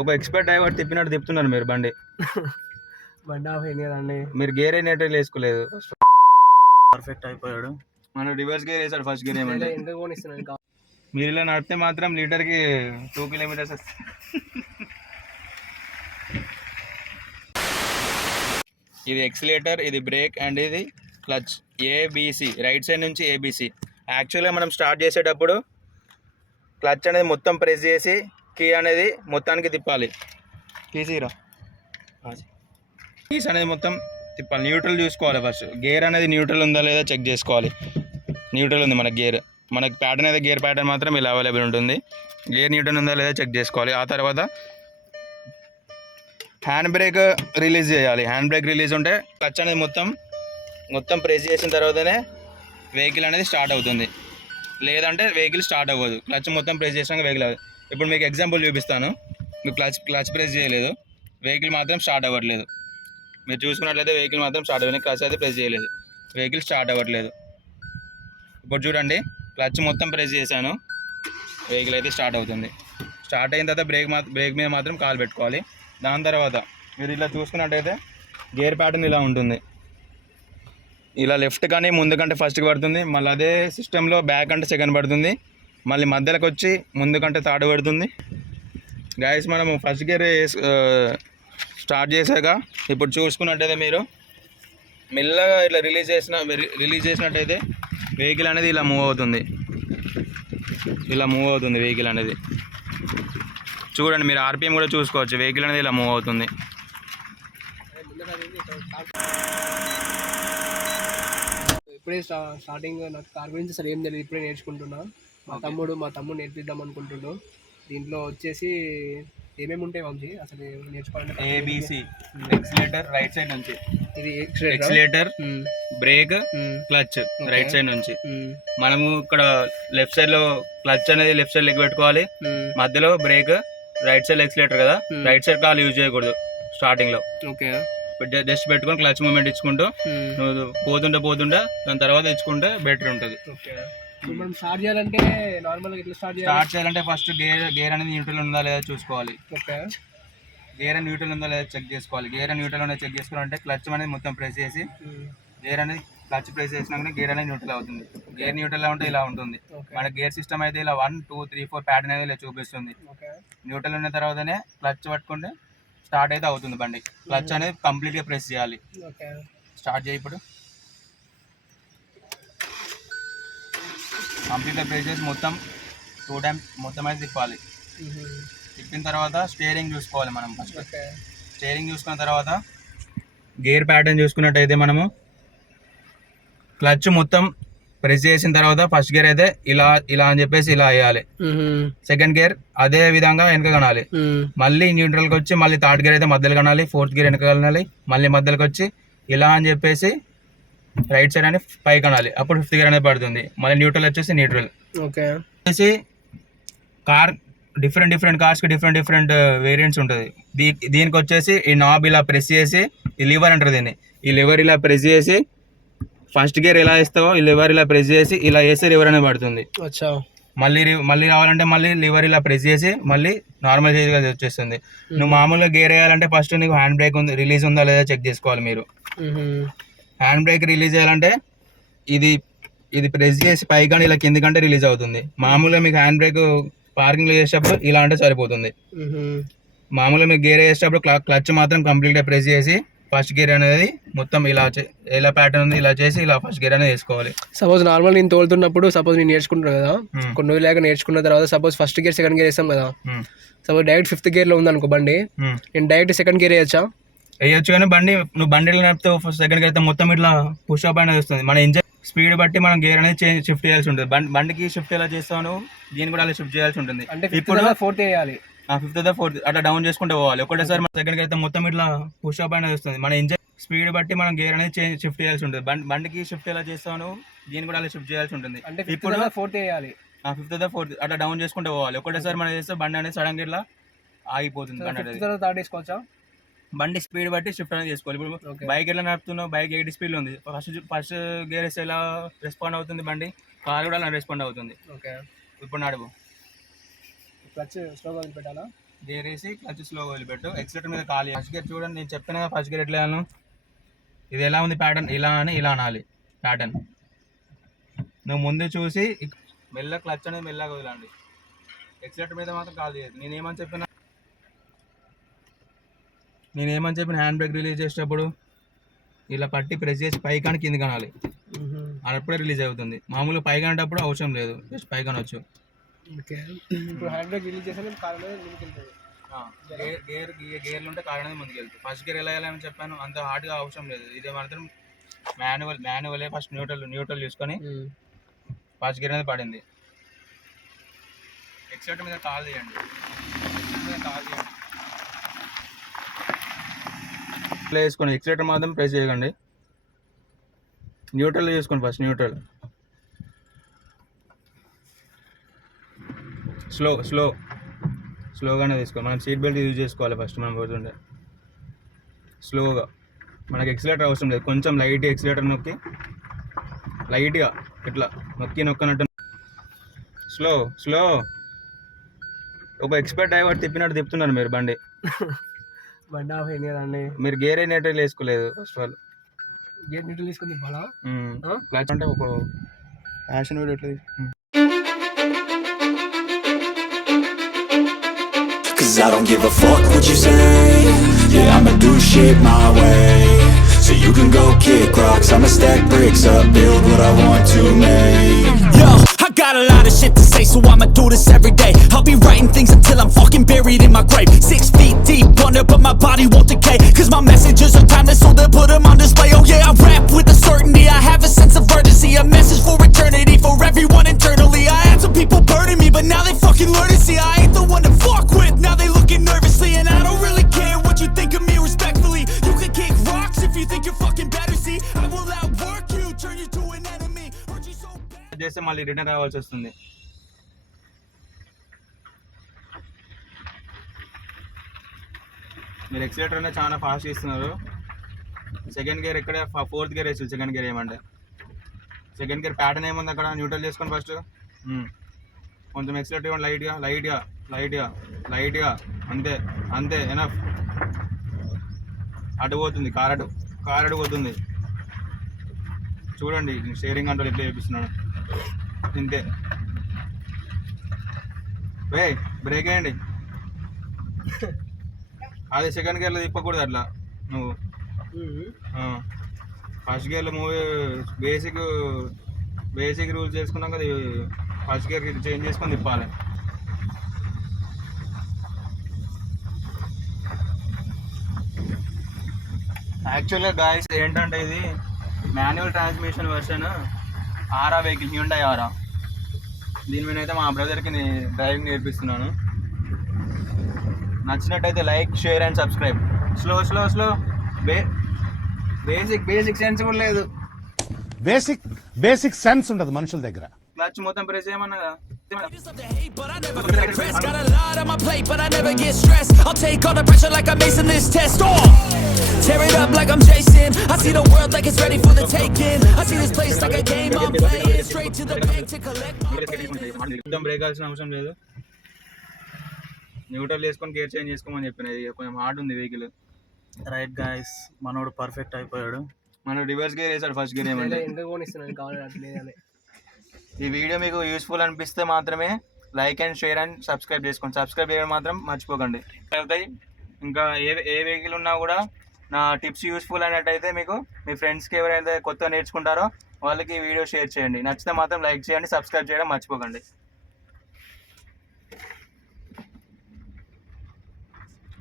ఒక expert driver తిప్పినట్టు తిప్పుతున్నారు మీరు బండి. బండి ఆఫ్ అయింది కదండి. మీరు గేర్ అయినట్టు వేసుకోలేదు. పర్ఫెక్ట్ అయిపోయాడు. మనం రివర్స్ గేర్ వేసాడు ఫస్ట్ గేర్ ఏమంటే. ఎందుకు కొనిస్తున్నాను మీరు ఇలా నడిపితే మాత్రం లీటర్కి 2 కిలోమీటర్స్ వస్తుంది. ఇది ఎక్సిలేటర్, ఇది బ్రేక్ అండ్ ఇది క్లచ్. ఏబిసి రైట్ సైడ్ నుంచి ఏబిసి. యాక్చువల్గా మనం స్టార్ట్ చేసేటప్పుడు క్లచ్ అనేది మొత్తం ప్రెస్ చేసి కీ అనేది మొత్తానికి తిప్పాలి. కీస్ అనేది మొత్తం తిప్పాలి. న్యూట్రల్ చూసుకోవాలి ఫస్ట్. గేర్ అనేది న్యూట్రల్ ఉందా లేదా చెక్ చేసుకోవాలి. న్యూట్రల్ ఉంది మనకి గేర్. మనకి ప్యాటర్న్ అయితే గేర్ ప్యాటర్న్ మాత్రం ఇలా అవైలబుల్ ఉంటుంది. గేర్ న్యూట్రల్ ఉందా లేదా చెక్ చేసుకోవాలి. ఆ తర్వాత హ్యాండ్ బ్రేక్ రిలీజ్ చేయాలి. హ్యాండ్ బ్రేక్ రిలీజ్ ఉంటే క్లచ్ అనేది మొత్తం ప్రెస్ చేసిన తర్వాతనే వెహికల్ అనేది స్టార్ట్ అవుతుంది. లేదంటే వెహికల్ స్టార్ట్ అవ్వదు. క్లచ్ మొత్తం ప్రెస్ చేసినాక వెహికల్ అవ్వదు. ఇప్పుడు మీకు ఎగ్జాంపుల్ చూపిస్తాను. మీకు క్లచ్ ప్రెస్ చేయలేదు, వెహికల్ మాత్రం స్టార్ట్ అవ్వట్లేదు. మీరు చూసుకున్నట్లయితే వెహికల్ మాత్రం స్టార్ట్ అవ్వలేదు. క్లచ్ అయితే ప్రెస్ చేయలేదు, వెహికల్ స్టార్ట్ అవ్వట్లేదు. ఇప్పుడు చూడండి, క్లచ్ మొత్తం ప్రెస్ చేశాను, వెహికల్ అయితే స్టార్ట్ అవుతుంది. స్టార్ట్ అయిన తర్వాత బ్రేక్ మీద మాత్రం కాలు పెట్టుకోవాలి. దాని తర్వాత మీరు ఇలా చూసుకున్నట్టయితే గేర్ ప్యాటర్న్ ఇలా ఉంటుంది. ఇలా లెఫ్ట్ కానీ ముందు కంటే ఫస్ట్కి పడుతుంది. మళ్ళీ అదే సిస్టంలో బ్యాక్ అంటే సెకండ్ పడుతుంది. మళ్ళీ మధ్యలోకి వచ్చి ముందు కంటే థర్డ్ పడుతుంది. గాయస్, మనము ఫస్ట్ గేర్ స్టార్ట్ చేశాక ఇప్పుడు చూసుకున్నట్టయితే మీరు మెల్లగా ఇట్లా రిలీజ్ చేసినట్టయితే వెహికల్ అనేది ఇలా మూవ్ అవుతుంది. వెహికల్ అనేది చూడండి. మీరు ఆర్పిఎం కూడా చూసుకోవచ్చు. వెహికల్ అనేది ఇలా మూవ్ అవుతుంది. ఇప్పుడే స్టార్టింగ్ నాకు కార్ గురించి అసలు ఏం తెలియదు. ఇప్పుడే నేర్చుకుంటున్నా. మా తమ్ముడు నేర్పిద్దాం అనుకుంటున్నాడు. దీంట్లో వచ్చేసి ఏమేమి ఉంటాయి వంశీ అసలు నేర్చుకోవాలంటే? ఏబిసి ఎక్సిలేటర్ రైట్ సైడ్ నుంచి, ఇది accelerator, break, clutch right side నుంచి. మనము ఇక్కడ లెఫ్ట్ సైడ్ లో క్లచ్ అనేది లెఫ్ట్ సైడ్ లెగ్ పెట్టుకోవాలి. మధ్యలో బ్రేక్, రైట్ సైడ్ ఎక్సిలేటర్ కదా, రైట్ సైడ్ కాలు యూజ్ చేయకూడదు స్టార్టింగ్ లో. ఓకే, జస్ట్ పెట్టుకొని క్లచ్ మూమెంట్ ఇచ్చుకుంటూ నువ్వు పోతుంటే దాని తర్వాత ఇచ్చుకుంటే బెటర్ ఉంటుంది. మనం స్టార్ట్ చేయాలంటే నార్మల్గా ఇట్లా స్టార్ట్ చేయాలంటే ఫస్ట్ గేర్ అనేది న్యూట్రల్ ఉందా లేదా చూసుకోవాలి. ఓకే, గేర్ న్యూట్రల్ ఉందా లేదా చెక్ చేసుకోవాలి. గేర్ న్యూట్రల్ అనేది చెక్ చేసుకోవాలంటే క్లచ్ అనేది మొత్తం ప్రెస్ చేసి గేర్ అనేది క్లచ్ ప్రెస్ చేసినాక గేర్ అనేది న్యూట్రల్ అవుతుంది. గేర్ న్యూట్రల్ ఉంటే ఇలా ఉంటుంది. మన గేర్ సిస్టమ్ అయితే ఇలా 1 2 3 4 ప్యాటర్న్ అనేది ఇలా చూపిస్తుంది. న్యూట్రల్ ఉన్న తర్వాతనే క్లచ్ పట్టుకుంటే స్టార్ట్ అయితే అవుతుంది బండి. క్లచ్ అనేది కంప్లీట్గా ప్రెస్ చేయాలి. స్టార్ట్ చేయి. ఇప్పుడు కంప్లీట్గా ప్రెస్ చేసి మొత్తం 2 టైమ్స్ మొత్తం అయితే తిప్పాలి. తిప్పిన తర్వాత స్టీరింగ్ చూసుకోవాలి మనం ఫస్ట్. స్టీరింగ్ చూసుకున్న తర్వాత గేర్ ప్యాటర్న్ చూసుకున్నట్టయితే మనము క్లచ్ మొత్తం ప్రెస్ చేసిన తర్వాత ఫస్ట్ గేర్ అయితే ఇలా అని చెప్పేసి ఇలా వేయాలి. సెకండ్ గేర్ అదే విధంగా వెనక కనాలి. మళ్ళీ న్యూట్రల్కి వచ్చి మళ్ళీ థర్డ్ గేర్ అయితే మధ్యలో కనాలి. ఫోర్త్ గేర్ వెనక కనాలి. మళ్ళీ మధ్యలోకి వచ్చి ఇలా అని చెప్పేసి రైట్ సైడ్ అని పైకి కనాలి. అప్పుడు ఫిఫ్త్ గేర్ అనేది పడుతుంది. మళ్ళీ న్యూట్రల్ వచ్చేసి న్యూట్రల్. ఓకే, వచ్చేసి కార్ డిఫరెంట్ కార్స్కి డిఫరెంట్ వేరియంట్స్ ఉంటుంది. దీనికి వచ్చేసి ఈ నాబ్ ఇలా ప్రెస్ చేసి, ఈ లివర్ అంటారు దీన్ని, ఈ లివర్ ఇలా ప్రెస్ చేసి ఫస్ట్ గేర్ ఎలా వేస్తావో ఈ లివర్ ఇలా ప్రెస్ చేసి ఇలా వేస్తే లివర్ అనేది పడుతుంది. మళ్ళీ రావాలంటే మళ్ళీ లివర్ ఇలా ప్రెస్ చేసి మళ్ళీ నార్మల్ చేసి వచ్చేస్తుంది. నువ్వు మామూలుగా గేర్ వేయాలంటే ఫస్ట్ నీకు హ్యాండ్ బ్రేక్ రిలీజ్ ఉందా లేదా చెక్ చేసుకోవాలి మీరు. హ్యాండ్ బ్రేక్ రిలీజ్ చేయాలంటే ఇది ప్రెస్ చేసి పైకి ఇలా కిందికంటే రిలీజ్ అవుతుంది. మామూలుగా మీకు హ్యాండ్ బ్రేక్ పార్కింగ్లో చేసేటప్పుడు ఇలా అంటే సరిపోతుంది. మామూలుగా మీకు గేర్ వేసేటప్పుడు క్లచ్ మాత్రం కంప్లీట్గా ప్రెస్ చేసి ఫస్ట్ గేర్ అనేది మొత్తం ఇలా ప్యాటర్న్ ఉంది ఇలా చేసి ఇలా ఫస్ట్ గేర్ అనేది వేసుకోవాలి. సపోజ్ నార్మల్ నేను తోలుతున్నప్పుడు సపోజ్ నేను నేర్చుకుంటాను కదా, కొన్ని రోజులాగా నేర్చుకున్న తర్వాత suppose first gear second gear వేస్తాం కదా, సపోజ్ డైరెక్ట్ ఫిఫ్త్ గేర్లో ఉందనుకో బండి, నేను డైరెక్ట్ సెకండ్ గేర్ వేయచ్చా? వేయచ్చు, కానీ నువ్వు బండి నడిపితే సెకండ్ గేర్ అయితే మొత్తం ఇట్లా పుష్ అప్ అనేది వస్తుంది. మన ఇంజన్ స్పీడ్ బట్టి మనం గేర్ అనేది షిఫ్ట్ చేయాల్సి ఉంటుంది. బండికి షిఫ్ట్ ఎలా చేస్తావు దీన్ని కూడా అలా షిఫ్ట్ చేయాల్సి ఉంటుంది. ఇప్పుడు ఫోర్త్ వేయాలి, ఫిఫ్త్ ఫోర్త్ అట్లా డౌన్ చేసుకుంటూ పోవాలి. ఒకటేసారి మన సెకండ్ అయితే మొత్తం ఇట్లా పుష్ అప్ అనేది వస్తుంది. మన ఇంజన్ స్పీడ్ బట్టి మనం గేర్ అనేది షిఫ్ట్ చేయాల్సి ఉంటుంది. బండికి షిఫ్ట్ ఎలా చేస్తాను దీన్ని కూడా అలా షిఫ్ట్ చేయాల్సి ఉంటుంది. ఇప్పుడు ఫోర్త్ వేయాలి, ఫిఫ్త్ ఫోర్త్ అట్లా డౌన్ చేసుకుంటూ పోవాలి. ఒకటేసారి మనం చేస్తే బండి అనేది సడన్ గా ఇట్లా ఆగిపోతుంది. థర్డ్ వేసుకోవచ్చా? బండి స్పీడ్ బట్టి షిఫ్ట్ అనేది చేసుకోవాలి. ఇప్పుడు బైక్ ఎట్లా నడుపుతున్నావు, బైక్ 80 స్పీడ్లో ఉంది, ఫస్ట్ గేర్ వేస్తే ఎలా రెస్పాండ్ అవుతుంది బండి, కార్ కూడా అలా రెస్పాండ్ అవుతుంది. ఓకే, ఇప్పుడు నడుపు. క్లచ్ స్లోగా వదిలిపెట్టాలా? గేర్ వేసి క్లచ్ స్లో వదిలిపెట్టు. ఎక్సిలేటర్ మీద ఖాళీ. ఫస్ట్ గేర్ చూడండి, నేను చెప్పిన ఫస్ట్ గేర్ ఎట్లా వేయాలను. ఇది ఎలా ఉంది ప్యాటర్న్, ఇలా అని ఇలా అనాలి ప్యాటర్న్. నువ్వు ముందు చూసి మెల్ల క్లచ్ అనేది మెల్లగా వదలండి. ఎక్సిలేటర్ మీద మాత్రం కాల్ చేయదు. నేనేమని చెప్పిన హ్యాండ్ బ్రేక్ రిలీజ్ చేసేటప్పుడు ఇలా పట్టి ప్రెస్ చేసి పైకాని కింది కనాలి, అప్పుడే రిలీజ్ అవుతుంది. మామూలుగా పైకి అనేటప్పుడు అవసరం లేదు, జస్ట్ పైకి అనొచ్చు. ఓకే, ఇప్పుడు హ్యాండ్ బ్రేక్ రిలీజ్ చేస్తే కార్ అనేది ముందుకెళ్తుంది. గేర్లు ఉంటే కార్ అనేది ముందుకెళ్తుంది. ఫస్ట్ గేర్ ఎలా వెళ్ళాలని చెప్పాను, అంత హార్డ్గా అవసరం లేదు. ఇదే మాత్రం మాన్యువలే. ఫస్ట్ న్యూట్రల్ చూసుకొని ఫస్ట్ గేర్ అనేది పడింది. ఎక్సిలేటర్ మీద కాల్ చేయండి. వేసుకోండి. ఎక్సిలేటర్ మాత్రం ప్రెస్ చేయకండి. న్యూట్రల్ చేసుకోండి. ఫస్ట్ న్యూట్రల్ స్లోగానే తీసుకోవాలి. మనం సీట్ బెల్ట్ యూజ్ చేసుకోవాలి ఫస్ట్. మనం పోతుండే స్లోగా. మనకి ఎక్సిలేటర్ అవసరం లేదు. కొంచెం లైట్ ఎక్సిలేటర్ నొక్కి లైట్గా ఇట్లా నొక్కనట్టు స్లో. ఒక ఎక్స్పర్ట్ డ్రైవర్ తిప్పినట్టు తిప్పుతున్నారు మీరు బండి. బండి ఆఫ్ అయింది కదండి. మీరు గేర్ న్యూట్రల్ వేసుకోలేదు. First of all gear neutral తీసుకుని తిప్పాలా? క్లచ్ అంటే ఒక ఫ్యాషన్ వీడియో ఎట్లా. Cause I don't give a fuck what you say. Yeah, I'ma do shit my way. So you can go kick rocks, I'ma stack bricks up, build what I want to make. Yo, I got a lot of shit to say, so I'ma do this every day. I'll be writing things until I'm fucking buried in my grave. 6 feet deep under, but my body won't decay. Cause my messages are timeless, so they'll put them on display. Oh yeah, I rap with a certainty, I have a sense of urgency. A message for eternity, for everyone internally. I had some people burning me, but now they fucking learn to see I ain't the one to fuck with. Now they looking nervously, and I don't really care what you think of me respectfully. You can kick rocks if you think you're fucking better, see. I will outwork you, turn you to an enemy. Hurt you so bad. చేస్తే మళ్ళీ return రావాల్సి వస్తుంది. మీరు accelerator అనేది చాలా fast ఇస్తున్నారు. Second gear ఎక్కడ, fourth gear వేస్తుంది. సెకండ్ గేర్ ఏమంటే సెకండ్ గేర్ ప్యాటర్న్ ఏముంది అక్కడ, న్యూట్రల్ చేసుకొని ఫస్ట్ కొంచెం ఎక్సిలేటర్ ఇవ్వండి. లైట్గా అంతే ఎనఫ్. అటు పోతుంది కార్ అటు పోతుంది. చూడండి షేరింగ్ కంట్రోల్ ఎట్లా చేపిస్తున్నాను. ఇంతే. బ్రేక్ వేయండి. అది సెకండ్ గేర్లో తిప్పకూడదు అట్లా. నువ్వు ఫస్ట్ గేర్లో బేసిక్ రూల్స్ చేసుకున్నాక అది ఫస్ట్ గేర్ చేంజ్ చేసుకొని తిప్పాలి. యాక్చువల్గా గాయస్ ఏంటంటే ఇది మాన్యువల్ ట్రాన్స్మిషన్ వర్షన్ ఆరా వెహికల్, హ్యుండై ఆరా. దీని మీద అయితే మా బ్రదర్కి డ్రైవింగ్ నేర్పిస్తున్నాను. నచ్చినట్టయితే like, share and subscribe. Slow basic sense కూడా లేదు. బేసిక్ సెన్స్ ఉండదు మనుషుల దగ్గర. క్లచ్ మొత్తం ప్రెస్ చేయమన్నా కదా. But I never get pressed. Got a lot on my plate, but I never get stressed. I'll take all the pressure like I'm acing this test. Tear it up like I'm Jason. I see the world like it's ready for the taking. I see this place like a game I'm playing. Straight to the bank to collect my pay. మొత్తం break కావాల్సిన అవసరం లేదు. Neutral చేసుకొని gear change చేసుకోమని చెప్పిన. కొంచెం hard ఉంది vehicle. Right guys, మనోడు పర్ఫెక్ట్ అయిపోయాడు. మనం రివర్స్ గేర్ వేసాడు. ఫస్ట్ గేర్ ఏమంటే ఈ వీడియో మీకు యూస్ఫుల్ అనిపిస్తే మాత్రమే like and share and subscribe చేసుకోండి. సబ్స్క్రైబ్ చేయడం మాత్రం మర్చిపోకండి. అవుతాయి. ఇంకా ఏ వెహికల్ ఉన్నా కూడా నా టిప్స్ యూస్ఫుల్ అయినట్టయితే మీకు మీ ఫ్రెండ్స్కి ఎవరైతే కొత్తగా నేర్చుకుంటారో వాళ్ళకి ఈ వీడియో షేర్ చేయండి. నచ్చితే మాత్రం లైక్ చేయండి, సబ్స్క్రైబ్ చేయడం మర్చిపోకండి.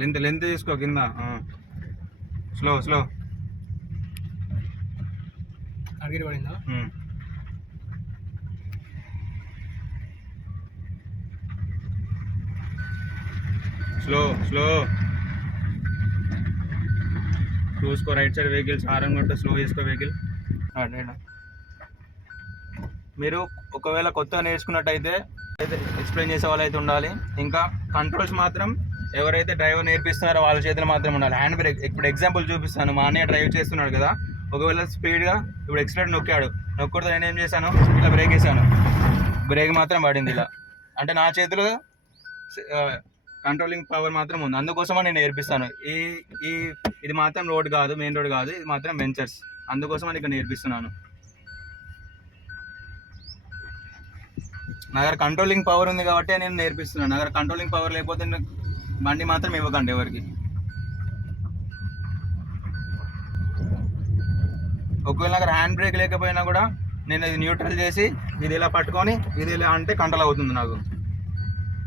లెంత్ తీసుకో కింద. స్లో టార్గెట్ పడిందా? స్లో చూసుకో. రైట్ సైడ్ వెహికల్స్ హారన్ కొట్టు. స్లో చేసుకో వెహికల్. మీరు ఒకవేళ కొత్తగా నేర్చుకున్నట్టయితే ఎక్స్ప్లెయిన్ చేసే వాళ్ళు అయితే ఉండాలి. ఇంకా కంట్రోల్స్ మాత్రం ఎవరైతే డ్రైవర్ నేర్పిస్తున్నారో వాళ్ళ చేతులు మాత్రం ఉండాలి. హ్యాండ్ బ్రేక్ ఇప్పుడు ఎగ్జాంపుల్ చూపిస్తాను. మా అన్నయ్య డ్రైవ్ చేస్తున్నాడు కదా, ఒకవేళ స్పీడ్గా ఇప్పుడు ఎక్సిలేటర్ నొక్కూడదు. నేను ఏం చేశాను, ఇలా బ్రేక్ వేసాను. బ్రేక్ మాత్రం పడింది ఇలా. అంటే నా చేతులు కంట్రోలింగ్ పవర్ మాత్రం ఉంది. అందుకోసమని నేను నేర్పిస్తాను. ఈ ఈ ఇది మాత్రం రోడ్ కాదు, మెయిన్ రోడ్ కాదు, ఇది మాత్రం వెంచర్స్. అందుకోసమని ఇక్కడ నేర్పిస్తున్నాను. నా దగ్గర కంట్రోలింగ్ పవర్ ఉంది కాబట్టి నేను నేర్పిస్తున్నాను. నా దగ్గర కంట్రోలింగ్ పవర్ లేకపోతే బండి మాత్రం ఇవ్వకండి ఎవరికి. ఒకవేళ దగ్గర హ్యాండ్ బ్రేక్ లేకపోయినా కూడా నేను ఇది న్యూట్రల్ చేసి ఇది ఇలా పట్టుకొని ఇది ఇలా అంటే కంట్రోల్ అవుతుంది నాకు.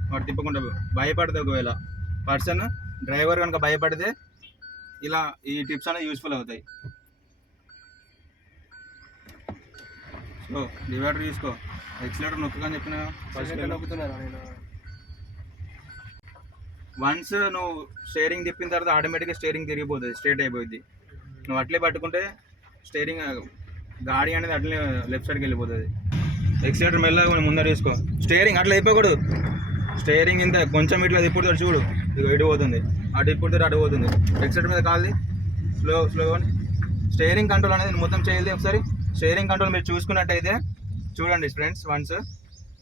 వాడు తిప్పకుండా భయపడితే ఒకవేళ పర్సన్ డ్రైవర్ కనుక భయపడితే ఇలా ఈ టిప్స్ అనేది యూస్ఫుల్ అవుతాయి. సో డివైడర్ తీసుకో, ఎక్సిలేటర్ నొక్కని చెప్పిన నొక్కుతున్నారా నేను? వన్స్ నువ్వు స్టీరింగ్ తిప్పిన తర్వాత ఆటోమేటిక్గా స్టీరింగ్ తిరిగిపోతుంది, స్ట్రేట్ అయిపోద్ది. నువ్వు అట్లే పట్టుకుంటే స్టీరింగ్ గాడి అనేది అట్లనే లెఫ్ట్ సైడ్కి వెళ్ళిపోతుంది. ఎక్సిలేటర్ మెల్లగా ముందర తీసుకో. స్టీరింగ్ అట్లా అయిపోకూడదు. స్టీరింగ్ ఇంత కొంచెం ఇట్లా తిప్పుతాడు చూడు, ఇది ఇటు పోతుంది, అటు తిప్పుతాడు అటు పోతుంది. ఎక్సిలేటర్ మీద కాల్ది స్లోగా. స్టీరింగ్ కంట్రోల్ అనేది మొత్తం చేయాలి ఒకసారి. స్టీరింగ్ కంట్రోల్ మీరు చూసుకున్నట్టయితే చూడండి ఫ్రెండ్స్, వన్స్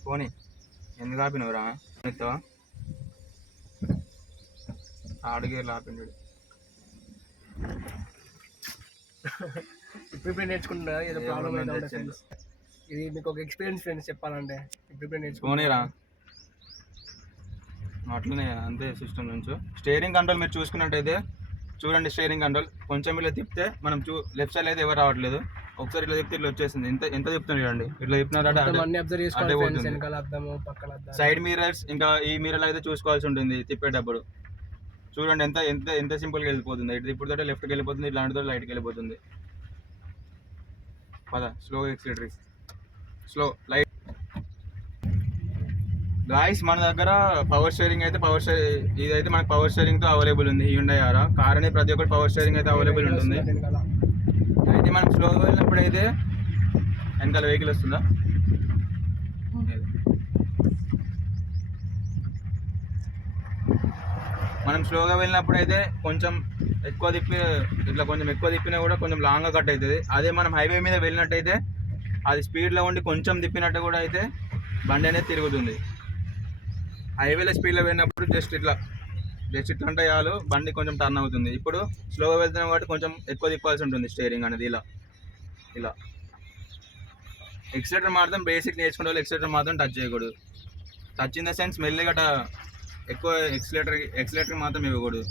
పోనీ ఎందుకు ఆపినవురా ఎత్తావా ఆడుగేర్లు ఆపిండు. ఇప్పుడు నేర్చుకుంటున్నా, ఏదో ప్రాబ్లం అయితే ఫ్రెండ్స్. ఇది మీకు ఒక ఎక్స్పీరియన్స్ ఫ్రెండ్స్ చెప్పాలంటే. ఇప్పుడు నేర్చుకోనిరా అట్లనే అంతే సిస్టమ్ నుంచి. స్టీరింగ్ కంట్రోల్ మీరు చూసుకున్నట్టయితే చూడండి, స్టీరింగ్ కంట్రోల్ కొంచెం ఇట్లా తిప్పితే మనం లెఫ్ట్ సైడ్ అయితే ఎవరు రావట్లేదు. ఒకసారి ఇట్లా తిప్పితే ఇట్లా వచ్చేసింది. ఎంత తిప్పుతుంది చూడండి, ఇట్లా తిప్పినారంటే సైడ్ మిర్రర్స్ ఇంకా ఈ మిర్రర్ అయితే చూసుకోవాల్సి ఉంటుంది తిప్పేటప్పుడు. చూడండి ఎంత ఎంత ఎంత సింపుల్గా వెళ్ళిపోతుంది. ఇటు తిప్పుడుతో లెఫ్ట్కి వెళ్ళిపోతుంది, ఇట్లాంటితో లైట్కి వెళ్ళిపోతుంది. పద slow accelerator, slow light. Guys మన దగ్గర పవర్ స్టీరింగ్ అయితే ఇదైతే మనకు పవర్ స్టీరింగ్తో అవైలబుల్ ఉంది. హ్యుండై ఆరా కార్ అనేది ప్రతి ఒక్కటి పవర్ స్టీరింగ్ అయితే అవైలబుల్ ఉంటుంది. అయితే మనం స్లోగా వెళ్ళినప్పుడు అయితే వెనకాల వెహికల్ వస్తుందా, మనం స్లోగా వెళ్ళినప్పుడు అయితే కొంచెం ఎక్కువ తిప్పినా కూడా కొంచెం లాంగ్గా కట్ అవుతుంది. అదే మనం హైవే మీద వెళ్ళినట్టయితే అది స్పీడ్లో ఉండి కొంచెం తిప్పినట్టు కూడా అయితే బండి అనేది తిరుగుతుంది. హైవేలో స్పీడ్లో వెళ్ళినప్పుడు జస్ట్ ఇట్లా అంటే చాలు బండి కొంచెం టర్న్ అవుతుంది. ఇప్పుడు స్లోగా వెళ్తున్నాం కాబట్టి కొంచెం ఎక్కువ తిప్పాల్సి ఉంటుంది స్టీరింగ్ అనేది. ఇలా ఎక్సిలేటర్ మాత్రం బేసిక్ నేర్చుకునే వాళ్ళు ఎక్సిలేటర్ మాత్రం టచ్ చేయకూడదు. టచ్ ఇన్ ద సెన్స్ మెల్లిగా ఎక్కువ ఎక్సిలేటర్ మాత్రం ఇవ్వకూడదు.